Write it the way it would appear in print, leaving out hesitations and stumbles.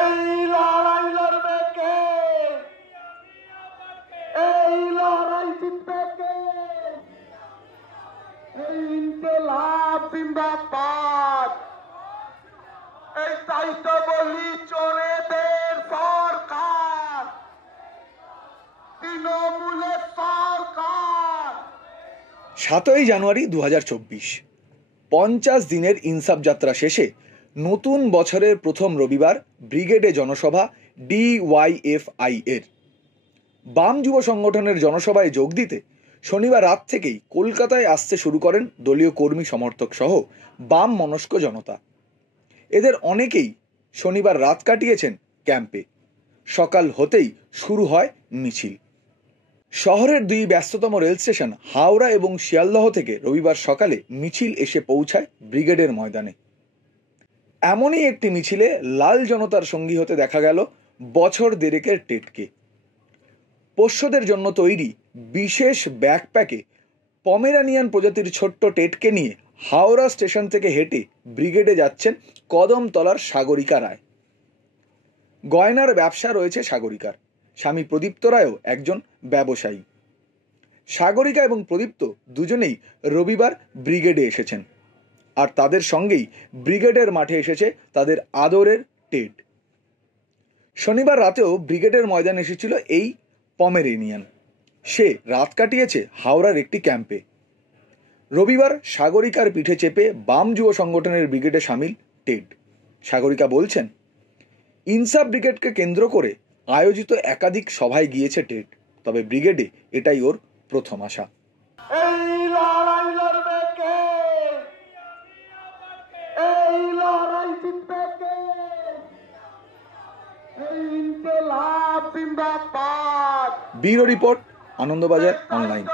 এই লড়াই লড়বে কে? এই লড়াই জিতবে কে? এই ইনকিলাব জিন্দাবাদ। এই তাই তো বলি চোরেদের সরকার, তৃণমূলের সরকার। 7ই জানুয়ারি 2024, 50 দিনের ইনসাফ যাত্রা শেষে নতুন বছরের প্রথম রবিবার ব্রিগেডে জনসভা DYFI এর। বাম যুব সংগঠনের জনসভায় যোগ দিতে শনিবার রাত থেকেই কলকাতায় আসতে শুরু করেন দলীয় কর্মী সমর্থক সহ বাম মনস্ক জনতা। এদের অনেকেই শনিবার রাত কাটিয়েছেন ক্যাম্পে। সকাল হতেই শুরু হয় মিছিল। শহরের দুই ব্যস্ততম রেল স্টেশন হাওড়া এবং শিয়ালদহ থেকে রবিবার সকালে মিছিল এসে পৌঁছায় ব্রিগেডের ময়দানে। এমনই একটি মিছিলে লাল জনতার সঙ্গী হতে দেখা গেল বছর দেড়েকের টেটকে। পোষ্যদের জন্য তৈরি বিশেষ ব্যাকপ্যাকে পমেরানিয়ান প্রজাতির ছোট্ট টেটকে নিয়ে হাওড়া স্টেশন থেকে হেঁটে ব্রিগেডে যাচ্ছেন কদমতলার সাগরিকা রায়। গয়নার ব্যবসা রয়েছে সাগরিকার। স্বামী প্রদীপ্ত রায়ও একজন ব্যবসায়ী। সাগরিকা এবং প্রদীপ্ত দুজনেই রবিবার ব্রিগেডে এসেছেন, আর তাদের সঙ্গেই ব্রিগেডের মাঠে এসেছে তাদের আদরের টেড। শনিবার রাতেও ব্রিগেডের ময়দানে এসেছিল এই পমেরেনিয়ান। সে রাত কাটিয়েছে হাওড়ার একটি ক্যাম্পে। রবিবার সাগরিকার পিঠে চেপে বাম যুব সংগঠনের ব্রিগেডে সামিল টেড। সাগরিকা বলছেন, ইনসাফ ব্রিগেডকে কেন্দ্র করে আয়োজিত একাধিক সভায় গিয়েছে টেড, তবে ব্রিগেডে এটাই ওর প্রথম আসা। এই লড়াই লড়বে কে? এই লড়াই জিতবে কে? এই ইনকিলাব জিন্দাবাদ। Bureau report, Anandabazar online.